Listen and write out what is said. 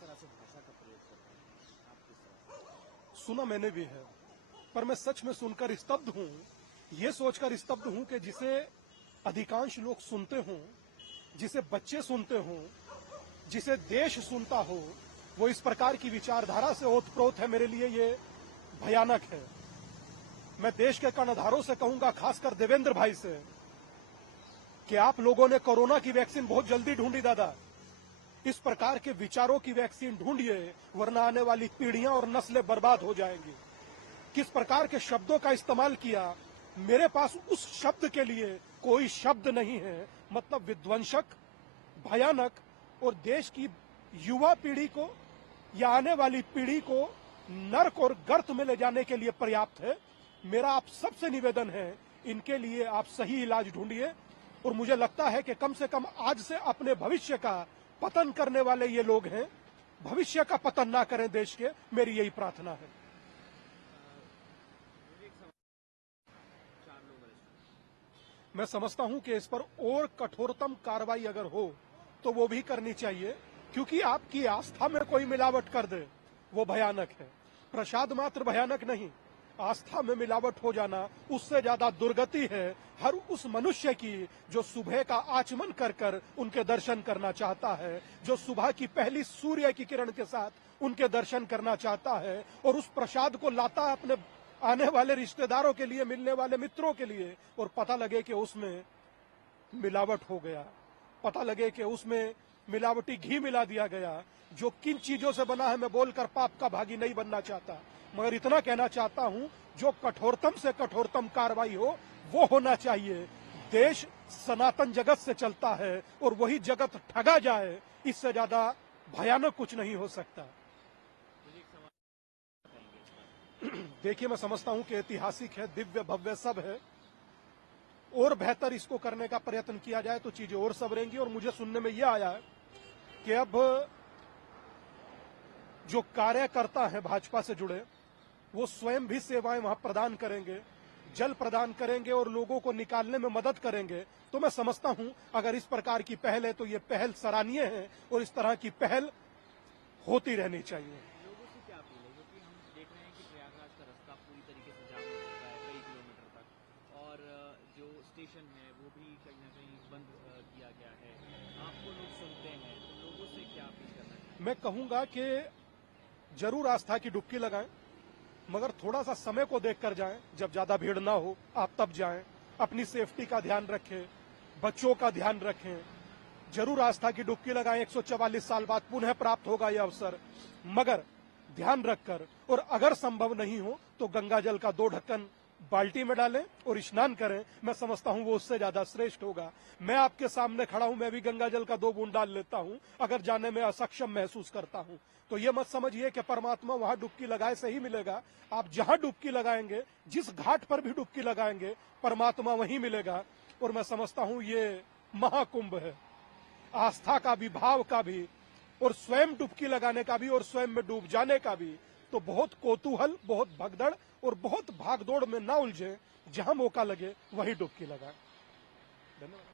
तरह से भाषा का प्रयोग कर रहे हैं, आप किस तरह से? सुना मैंने भी है, पर मैं सच में सुनकर स्तब्ध हूं, ये सोचकर स्तब्ध हूं कि जिसे अधिकांश लोग सुनते हों, जिसे बच्चे सुनते हों, जिसे देश सुनता हो, वो इस प्रकार की विचारधारा से ओतप्रोत है। मेरे लिए ये भयानक है। मैं देश के कर्णधारों से कहूंगा, खासकर देवेंद्र भाई से, कि आप लोगों ने कोरोना की वैक्सीन बहुत जल्दी ढूंढी दादा। इस प्रकार के विचारों की वैक्सीन ढूंढिए, वरना आने वाली पीढ़ियां और नस्लें बर्बाद हो जाएंगी। किस प्रकार के शब्दों का इस्तेमाल किया, मेरे पास उस शब्द के लिए कोई शब्द नहीं है। मतलब विध्वंसक, भयानक और देश की युवा पीढ़ी को या आने वाली पीढ़ी को नर्क और गर्त में ले जाने के लिए पर्याप्त है। मेरा आप सबसे निवेदन है, इनके लिए आप सही इलाज ढूंढिए। और मुझे लगता है कि कम से कम आज से अपने भविष्य का पतन करने वाले ये लोग हैं, भविष्य का पतन ना करें देश के, मेरी यही प्रार्थना है। मैं समझता हूं कि इस पर और कठोरतम कार्रवाई अगर हो तो वो भी करनी चाहिए, क्योंकि आपकी आस्था में कोई मिलावट कर दे वो भयानक है। प्रसाद मात्र भयानक नहीं, आस्था में मिलावट हो जाना उससे ज्यादा दुर्गति है हर उस मनुष्य की जो सुबह का आचमन कर कर उनके दर्शन करना चाहता है, जो सुबह की पहली सूर्य की किरण के साथ उनके दर्शन करना चाहता है और उस प्रसाद को लाता है अपने आने वाले रिश्तेदारों के लिए, मिलने वाले मित्रों के लिए, और पता लगे कि उसमें मिलावट हो गया, पता लगे कि उसमें मिलावटी घी मिला दिया गया। जो किन चीजों से बना है मैं बोलकर पाप का भागी नहीं बनना चाहता, मगर इतना कहना चाहता हूं, जो कठोरतम से कठोरतम कार्रवाई हो वो होना चाहिए। देश सनातन जगत से चलता है और वही जगत ठगा जाए, इससे ज्यादा भयानक कुछ नहीं हो सकता। देखिए, मैं समझता हूं कि ऐतिहासिक है, दिव्य भव्य सब है, और बेहतर इसको करने का प्रयत्न किया जाए तो चीजें और संवरेंगी। और मुझे सुनने में यह आया है कि अब जो कार्यकर्ता हैं भाजपा से जुड़े, वो स्वयं भी सेवाएं वहां प्रदान करेंगे, जल प्रदान करेंगे और लोगों को निकालने में मदद करेंगे। तो मैं समझता हूं अगर इस प्रकार की पहल है तो ये पहल सराहनीय है और इस तरह की पहल होती रहनी चाहिए। लोगों से क्या अपील है, क्योंकि हम देख रहे हैं कि प्रयागराज का रास्ता पूरी तरीके से जाम हो चुका है कई किलोमीटर तक, और जो स्टेशन है वो भी कहीं ना कहीं बंद किया गया है। आपको लोग सुनते हैं, तो लोगों से क्या अपील करना चाहिए? मैं कहूंगा कि जरूर आस्था की डुबकी लगाएं, मगर थोड़ा सा समय को देखकर जाएं, जब ज्यादा भीड़ ना हो आप तब जाएं। अपनी सेफ्टी का ध्यान रखें, बच्चों का ध्यान रखें, जरूर आस्था की डुबकी लगाएं। 144 साल बाद पुनः प्राप्त होगा यह अवसर, मगर ध्यान रखकर, और अगर संभव नहीं हो तो गंगा जल का 2 ढक्कन बाल्टी में डालें और स्नान करें। मैं समझता हूं वो उससे ज्यादा श्रेष्ठ होगा। मैं आपके सामने खड़ा हूं, मैं भी गंगा जल का 2 बूंद डाल लेता हूं अगर जाने में असक्षम महसूस करता हूं। तो ये मत समझिए कि परमात्मा वहां डुबकी लगाए से ही मिलेगा। आप जहां डुबकी लगाएंगे, जिस घाट पर भी डुबकी लगाएंगे, परमात्मा वहीं मिलेगा। और मैं समझता हूं ये महाकुंभ है, आस्था का भी, भाव का भी, और स्वयं डुबकी लगाने का भी और स्वयं में डूब जाने का भी। तो बहुत कौतूहल, बहुत भगदड़ और बहुत भागदौड़ में ना उलझे, जहां मौका लगे वहीं डुबकी लगाएं। धन्यवाद।